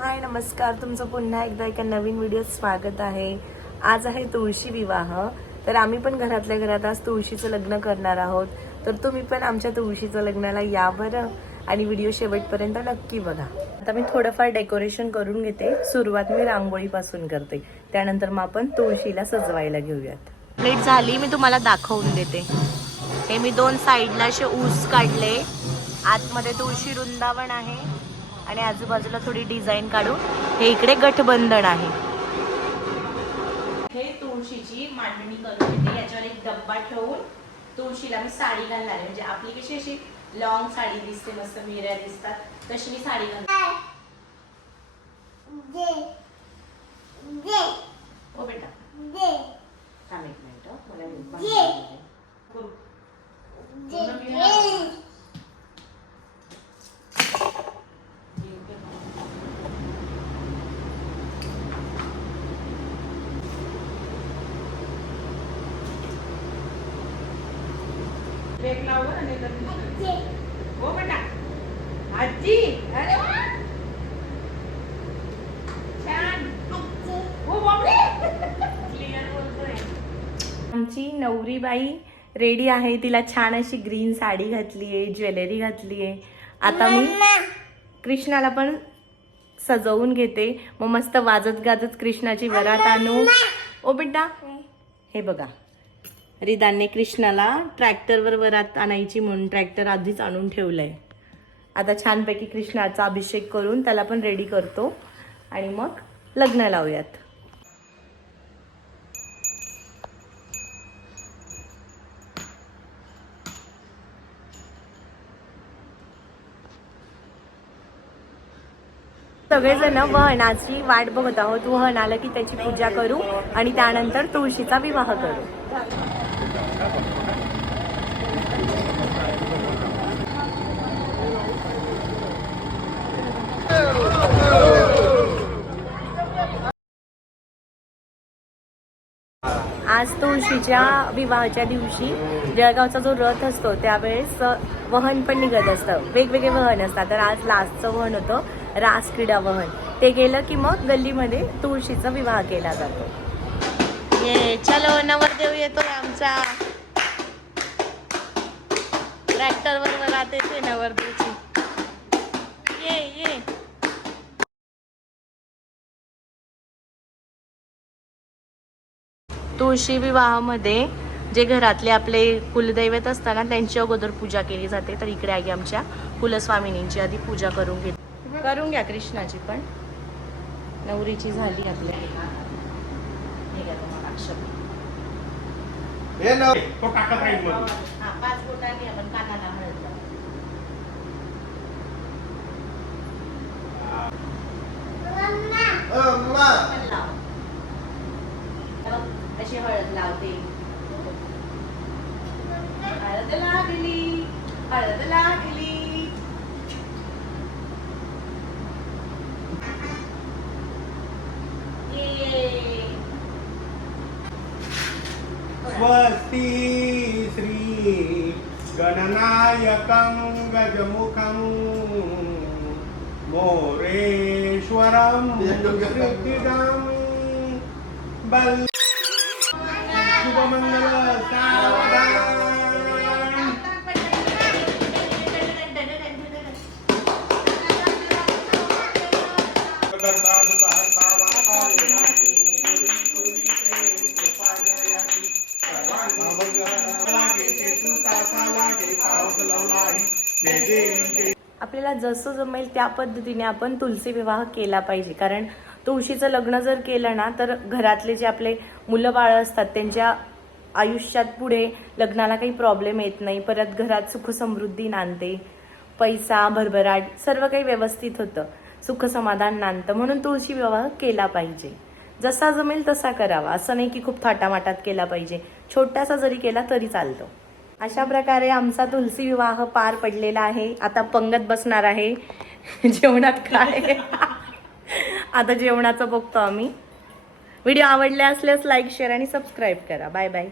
हाय नमस्कार. तुमचं पुन्हा एकदा एका नवीन व्हिडिओत स्वागत आहे. आज आहे तुळशी विवाह. तर आम्ही पण घरातल्या घरात आज तुळशीचं लग्न करणार आहोत. तर तुम्ही पण आमच्या तुळशीचं लग्नाला या बरं आणि व्हिडिओ शेवटपर्यंत नक्की बघा. आता मी थोडंफार डेकोरेशन करून घेते. सुरुवात मी रांगोळीपासून करते. त्यानंतर मग आपण तुळशीला सजवायला घेऊयात. प्लेट झाली मी तुम्हाला दाखवून देते. हे मी दोन साईडला असे ऊस काढले. आतमध्ये तुळशी वृंदावन आहे. आणि आजूबाजूला थोडी डिझाईन काढून हे इकडे गठबंधन आहे. हे तुळशीची मांडणी करून घेते. याच्यावर एक डब्बा ठेवून तुळशीला मी साडी घालणार आहे. म्हणजे आपली कशी अशी लॉंग साडी दिसते मस्त मिऱ्या दिसतात तशी मी साडी घालणार हो बेटा थांब एक मिनिट हं. मला हे बंद ये. करू दे. करू. पूर्ण मिऱ्या नको. ब्रेक लाव बरं, नाही तर- हो बेटा. आजी. अरे वा. छान. हो बापरे. क्लिअर बोलतोय. आमची नवरी बाई रेडी आहे. तिला छान अशी ग्रीन साडी घातली आहे ज्वेलरी घातली आहे. आता मी कृष्णाला पण सजवून घेते. मग मस्त वाजत गाजत कृष्णाची वरात आणू. ओ बेटा. हे बघा. रिदानने कृष्णाला ट्रॅक्टरवर वरात आणायची म्हणून ट्रॅक्टर आधीच आणून ठेवलंय. आता छानपैकी कृष्णाचा अभिषेक करून त्याला पण रेडी करतो. आणि मग लग्न लावूयात. सगळेजण वहनाची वाट बघत आहोत. वहन आलं की त्याची पूजा करू आणि त्यानंतर तुळशीचा विवाह करू. आज तुळशीच्या विवाहाच्या दिवशी जळगावचा जो रथ असतो त्यावेळेस वहन पण निघत असतं. वेगवेगळे वहन असतात. तर आज लास्टचं वहन होतं रास क्रीडा वहन. ते गेलं की मग गल्लीमध्ये तुळशीचा विवाह केला जातो. ये चलो नवरदेव येतोय आमचा. ट्रॅक्टरवर वरात येते नवरदेवची. ये ये. तुळशी विवाहामध्ये जे घरातले आपले कुलदैवत असताना त्यांची अगोदर पूजा केली जाते. तर इकडे आहे आमच्या कुलस्वामिनींची आधी पूजा करून घे करून घ्या कृष्णाची पण. नवरीची झाली आपल्या हळद लागली हळद लागली ये. स्वस्ति श्री गणनायकं गजमुखं मोरेश्वरं सिद्धिदं बल शुभमंगल सावधान आपल्याला जसं जमेल त्या पद्धतीने आपण तुलसी विवाह केला पाहिजे. कारण तुळशीचं लग्न जर केलं ना तर घरातले जे आपले मुलं बाळं असतात त्यांच्या आयुष्यात पुढे लग्नाला काही प्रॉब्लेम येत नाही. परत घरात सुखसमृद्धी नांदते. पैसा भरभराट सर्व काही व्यवस्थित होतं. सुख समाधान नांदतं. म्हणून तुळशी विवाह केला पाहिजे. जसा जमेल तसा करावा. असं नाही की खूप थाटामाटात केला पाहिजे. छोटासा जरी केला तरी चालतो. अशा प्रकारे आमचा तुलसी विवाह पार पडलेला आहे. आता पंगत बसणार आहे. जेवणात काय? आता जेवणाचं बघतो आम्ही. व्हिडिओ आवडले असल्यास लाईक शेअर आणि सबस्क्राईब करा. Bye bye